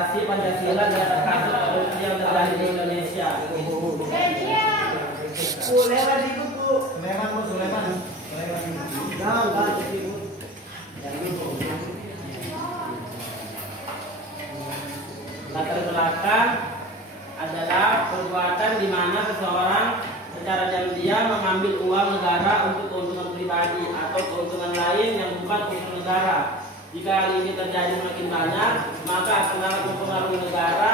implementasi Pancasila dan kasus korupsi yang terjadi di Indonesia. Lewat itu Bu. Lewat Bu, Sulaiman. Jangan ibu. Latar belakang adalah perbuatan di mana seseorang secara diam-diam mengambil uang negara untuk keuntungan pribadi atau keuntungan lain yang bukan keuntungan negara. Jika hal ini terjadi makin banyak, maka akan sangat mempengaruhi negara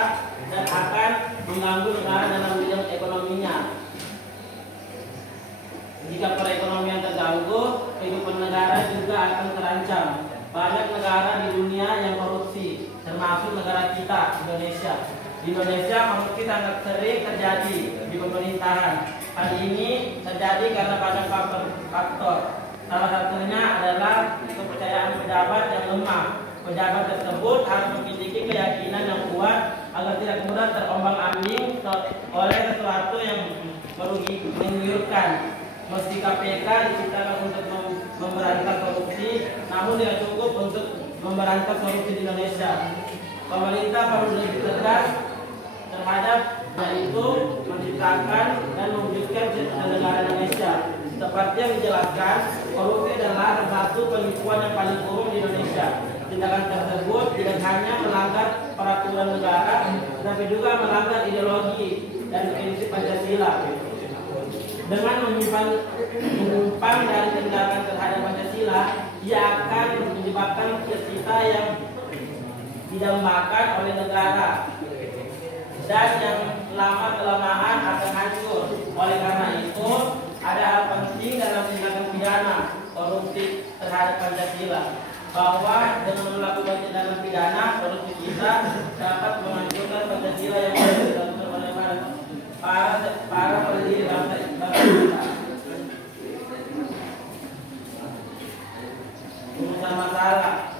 dan akan mengganggu negara dalam bidang ekonominya. Jika perekonomian terganggu, kehidupan negara juga akan terancam. Banyak negara di dunia yang korupsi, termasuk negara kita, Indonesia. Di Indonesia, korupsi sangat sering terjadi di pemerintahan. Hal ini terjadi karena banyak faktor. Salah satunya adalah kepercayaan pejabat yang lemah. Pejabat tersebut harus memiliki keyakinan yang kuat agar tidak mudah terombang-ambing oleh sesuatu yang menggiurkan. Meski KPK diciptakan untuk memberantas korupsi, namun tidak cukup untuk memberantas korupsi di Indonesia. Pemerintah perlu lebih tegas terhadap yaitu menciptakan dan mewujudkan negara Indonesia. Seperti yang dijelaskan, korupsi adalah salah satu penipuan yang paling umum di Indonesia. Tindakan tersebut tidak hanya melanggar peraturan negara, tetapi juga melanggar ideologi dan prinsip Pancasila. Dengan menyimpang dari tindakan terhadap Pancasila, ia akan menyebabkan cita yang didambakan oleh negara dan yang lama-kelamaan akan hancur. Oleh karena itu, ada hal penting dalam tindakan pidana korupsi terhadap Pancasila, bahwa dengan melakukan tindakan pidana korupsi kita dapat menghancurkan Pancasila yang dilakukan oleh para pendiri bangsa kita. Rumusan masalah.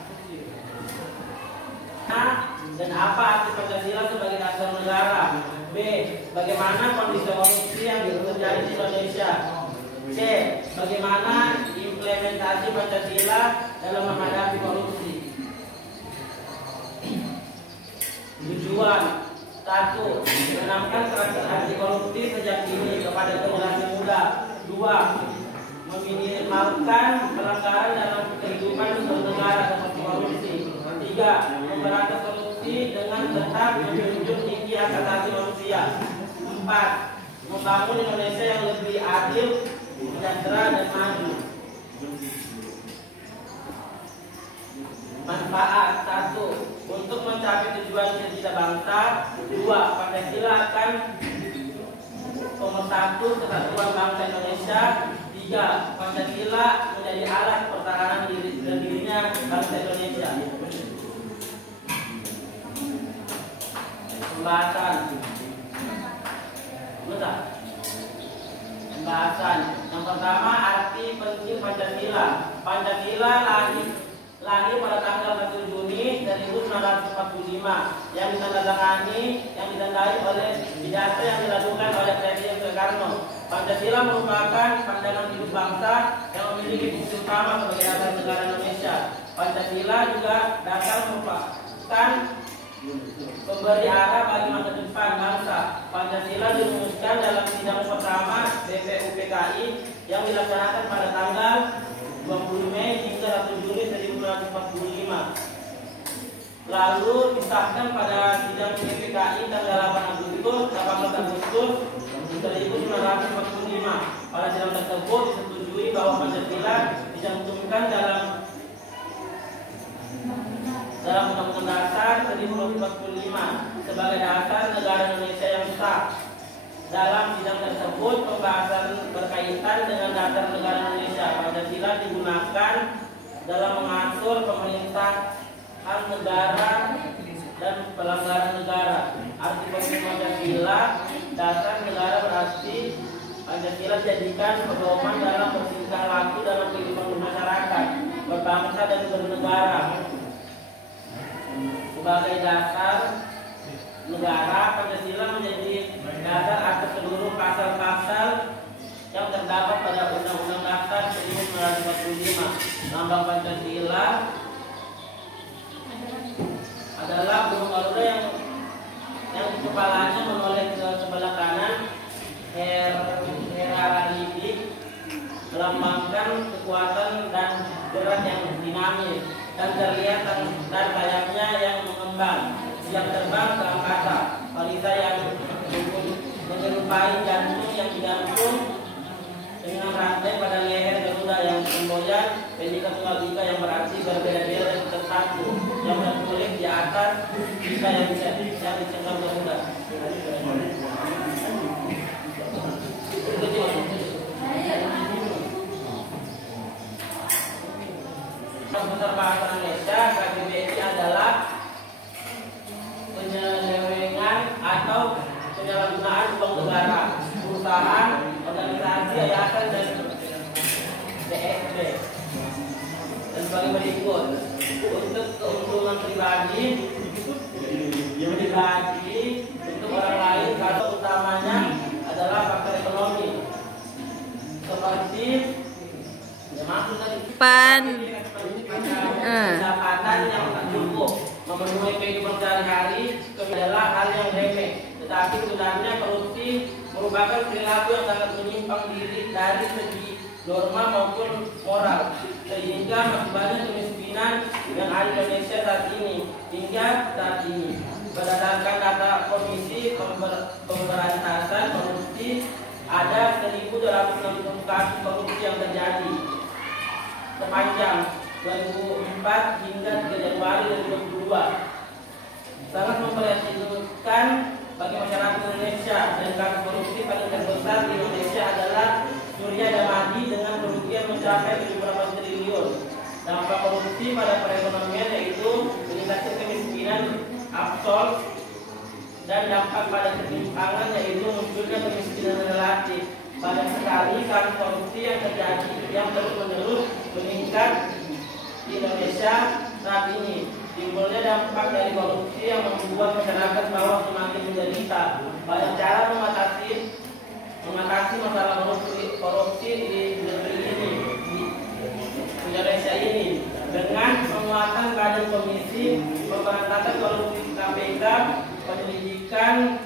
Dan apa arti Pancasila sebagai dasar negara? B. Bagaimana kondisi korupsi yang terjadi di Indonesia? C. Bagaimana implementasi Pancasila dalam menghadapi korupsi? Tujuan: 1. Menanamkan rasa anti korupsi sejak dini kepada generasi muda. 2. Meminimalkan pelanggaran dalam kehidupan bernegara seperti korupsi. 3. Memberantas korupsi dengan tetap menjunjung tinggi hak asasi manusia. 4. Membangun Indonesia yang lebih adil, sejahtera dan maju. Manfaat: 1. Untuk mencapai tujuan cita-cita bangsa. 2. Pancasila akan pemersatu kesatuan bangsa Indonesia. 3. Pancasila menjadi alat pertahanan dirinya bangsa Indonesia. Pembahasan. Pembahasan. Yang pertama, arti penting Pancasila. Pancasila lahir pada tanggal 1 Juni 1945 yang ditandai oleh pidato yang dilakukan oleh Presiden Soekarno. Pancasila merupakan pandangan hidup bangsa yang memiliki fungsi utama sebagai dasar negara Indonesia. Pancasila juga dasar merupakan pemberi arah bagi masa depan bangsa. Pancasila dirumuskan dalam sidang pertama BPUPKI yang dilaksanakan pada tanggal 20 Mei hingga 1 Juni 1945. Lalu disahkan pada sidang BPUPKI tanggal 18 Agustus 1945. Pada sidang tersebut disetujui bahwa Pancasila dicantumkan dalam Undang-Undang Dasar 1945 sebagai dasar negara Indonesia yang sah. Dalam sidang tersebut, pembahasan berkaitan dengan dasar negara Indonesia. Pancasila digunakan dalam mengatur pemerintahan negara dan pelanggaran negara. Arti penting Pancasila, dasar negara berarti Pancasila dijadikan pedoman dalam bertingkah laku dalam kehidupan masyarakat, berbangsa dan bernegara. Sebagai dasar negara, Pancasila menjadi dasar atas seluruh pasal-pasal yang terdapat pada Undang-Undang Dasar 1945. Lambang Pancasila adalah burung garuda yang kekuatan dan gerak yang dinamis dan terlihat dan sayapnya yang mengembang yang terbang ke angkasa. Balita yang menyerupai jantung yang digantung dengan rantai pada leher Garuda yang semboyan, Bhinneka Tunggal Ika yang berarti berbeda-beda dan bersatu, yang tertulis di atas Ika yang dicengkram Garuda. Besar Bahasa Indonesia KBBI adalah penyelewengan atau penyalahgunaan uang negara, perusahaan, organisasi, yayasan dan DSB. Dan sebagai berikut, untuk keuntungan pribadi untuk orang lain, faktor utamanya adalah faktor ekonomi, seperti maksud tadi pendapatan yang tak cukup memenuhi kehidupan sehari-hari adalah hal yang remeh. Tetapi sebenarnya korupsi merupakan perilaku yang sangat menyimpang diri dari segi norma maupun moral, sehingga masih banyak kemiskinan yang ada di Indonesia saat ini hingga saat ini. Berdasarkan data Komisi Pemberantasan Korupsi, ada 1.260 kasus korupsi yang terjadi sepanjang 2004 hingga 3 Januari 2022. Sangat memprihatinkan bagi masyarakat Indonesia, dan kasus korupsi paling terbesar di Indonesia adalah Surya Damadi dengan kerugian mencapai 78 triliun. Dampak korupsi pada perekonomian yaitu meningkatkan kemiskinan absolut dan dampak pada ketimpangan yaitu munculnya kemiskinan relatif. Banyak sekali kasus korupsi yang terjadi yang terus-menerus meningkat di Indonesia saat ini. Timbulnya dampak dari korupsi yang membuat masyarakat bawah semakin menderita. Banyak cara mengatasi masalah korupsi di negeri ini, di Indonesia ini, dengan penguatan Badan Komisi Pemberantasan Korupsi KPK. Penyelidikan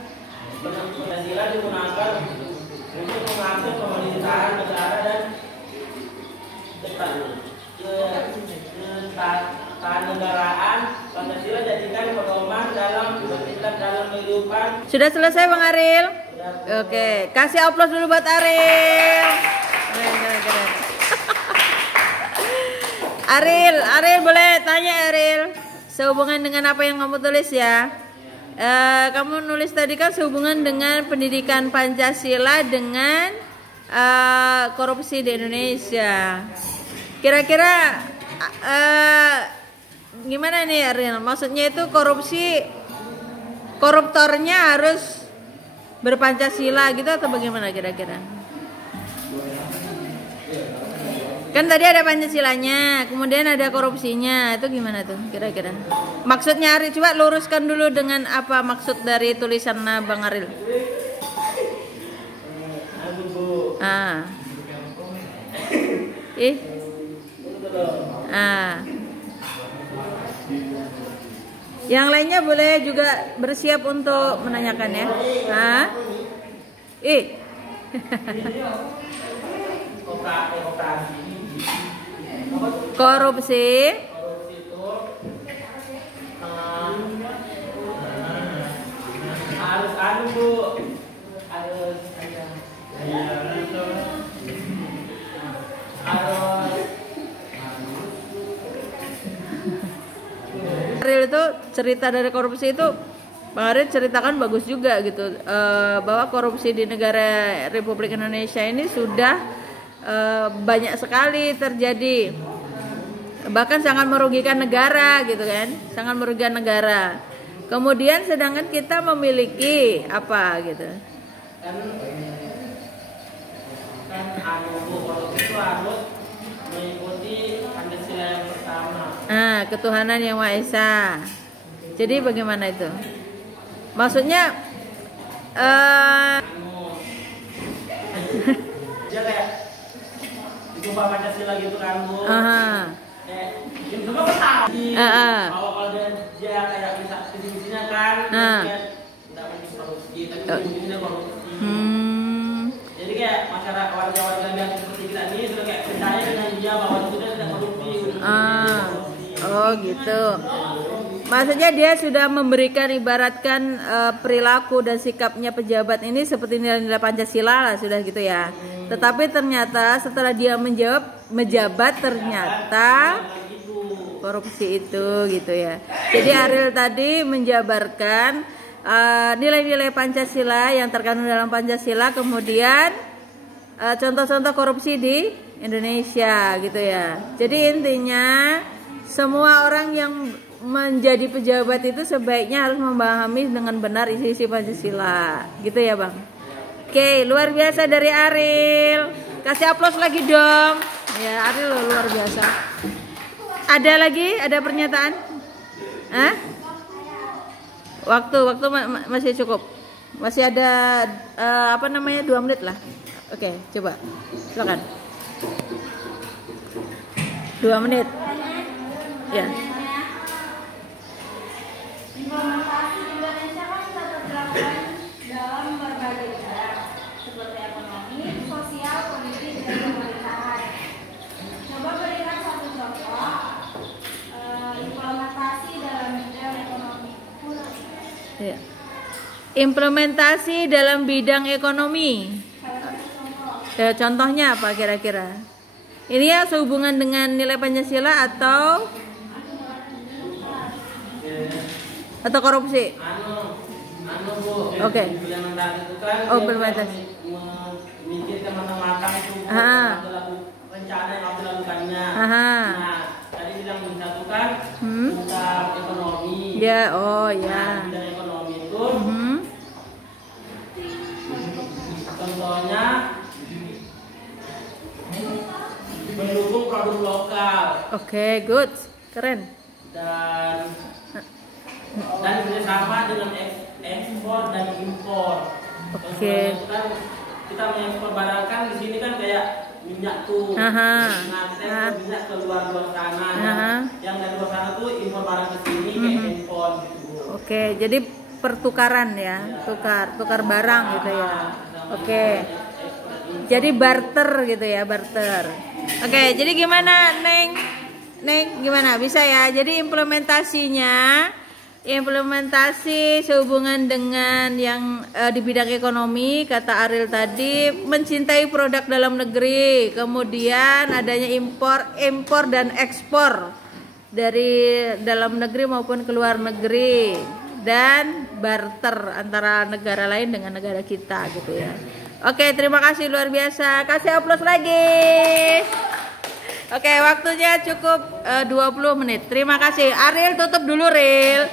Pancasila digunakan untuk mengatur pemerintahan negara dan ketatanegaraan. Pancasila jadikan pedoman dalam bertindak dalam kehidupan. Sudah selesai Bang Ariel? Oke, kasih aplaus dulu buat Ariel. Keren. Ariel boleh tanya Ariel, sehubungan dengan apa yang kamu tulis ya? Kamu nulis tadi kan sehubungan dengan pendidikan Pancasila dengan korupsi di Indonesia. Kira-kira gimana nih Ariel? Maksudnya itu koruptornya harus berpancasila gitu atau bagaimana kira-kira? Kan tadi ada Pancasilanya, kemudian ada korupsinya, itu gimana tuh kira-kira? Maksudnya Ari, coba luruskan dulu dengan apa maksud dari tulisan Bang Aril. Yang lainnya boleh juga bersiap untuk menanyakan ya. Korupsi itu harus Ariel itu cerita dari korupsi itu Bang Ariel ceritakan bagus juga gitu, bahwa korupsi di negara Republik Indonesia ini sudah banyak sekali terjadi, bahkan sangat merugikan negara gitu kan, sangat merugikan negara. Kemudian sedangkan kita memiliki apa gitu, korupsi itu harus mengikuti Pancasila yang pertama. Ketuhanan Yang Maha Esa. Jadi bagaimana itu? Maksudnya dia kayak dicoba Pancasila gitu kan Bu. Yang semua kan tahu. Kalau dia kayak bisa sini-sini kan, tidak mungkin korupsi, tapi sini-sini korupsi. Jadi kayak masyarakat warga-warga biasa seperti kita ini sudah kayak percaya dengan dia bahwa sudah tidak korupsi. Oh gitu. Maksudnya dia sudah memberikan, ibaratkan perilaku dan sikapnya pejabat ini seperti nilai-nilai Pancasila lah, sudah gitu ya. Tetapi ternyata setelah dia menjabat ternyata korupsi itu gitu ya. Jadi Ariel tadi menjabarkan nilai-nilai Pancasila yang terkandung dalam Pancasila, kemudian contoh-contoh korupsi di Indonesia gitu ya. Jadi intinya semua orang yang menjadi pejabat itu sebaiknya harus memahami dengan benar isi-isi Pancasila gitu ya Bang. Oke, luar biasa dari Ariel. Kasih aplaus lagi dong. Ya, Ariel luar biasa. Ada lagi? Ada pernyataan? Hah? Waktu masih cukup. Masih ada 2 menit lah. Oke, coba. Silakan. 2 menit. Ya. Implementasi di Indonesia kan dapat dilakukan dalam berbagai bidang seperti ekonomi, sosial, politik, dan pemerintahan. Coba berikan satu contoh implementasi dalam bidang ekonomi. Ya. Implementasi dalam bidang ekonomi. Ya, contohnya apa kira-kira? Ini ya sehubungan dengan nilai Pancasila atau korupsi? Bu. Oke. Implementasi itu kan Implementasi. memikirkan matang-matang itu rencana yang harus dilakukannya. Nah, tadi bilang disatukan tentang ekonomi. Ya, oh ya. Bidang ekonomi itu contohnya mendukung produk lokal. Oke, good, keren. Dan bekerjasama dengan ekspor dan impor. Oke. Kan kita mengekspor barang kan di sini kan kayak minyak tuh. Nah, kita ekspor minyak ke luar sana. Yang dari luar sana tuh impor barang ke sini kayak impor gitu. Oke, jadi pertukaran ya, tukar barang gitu ya. Oke. Jadi barter gitu ya, barter. Oke, jadi gimana Neng gimana bisa ya? Jadi implementasi sehubungan dengan yang di bidang ekonomi, kata Ariel tadi, mencintai produk dalam negeri, kemudian adanya impor dan ekspor dari dalam negeri maupun ke luar negeri, dan barter antara negara lain dengan negara kita gitu ya. Oke, terima kasih luar biasa. Kasih aplaus lagi. Oke, waktunya cukup 20 menit. Terima kasih. Ariel tutup dulu, Ril.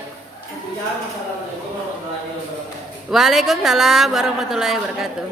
Waalaikumsalam warahmatullahi wabarakatuh.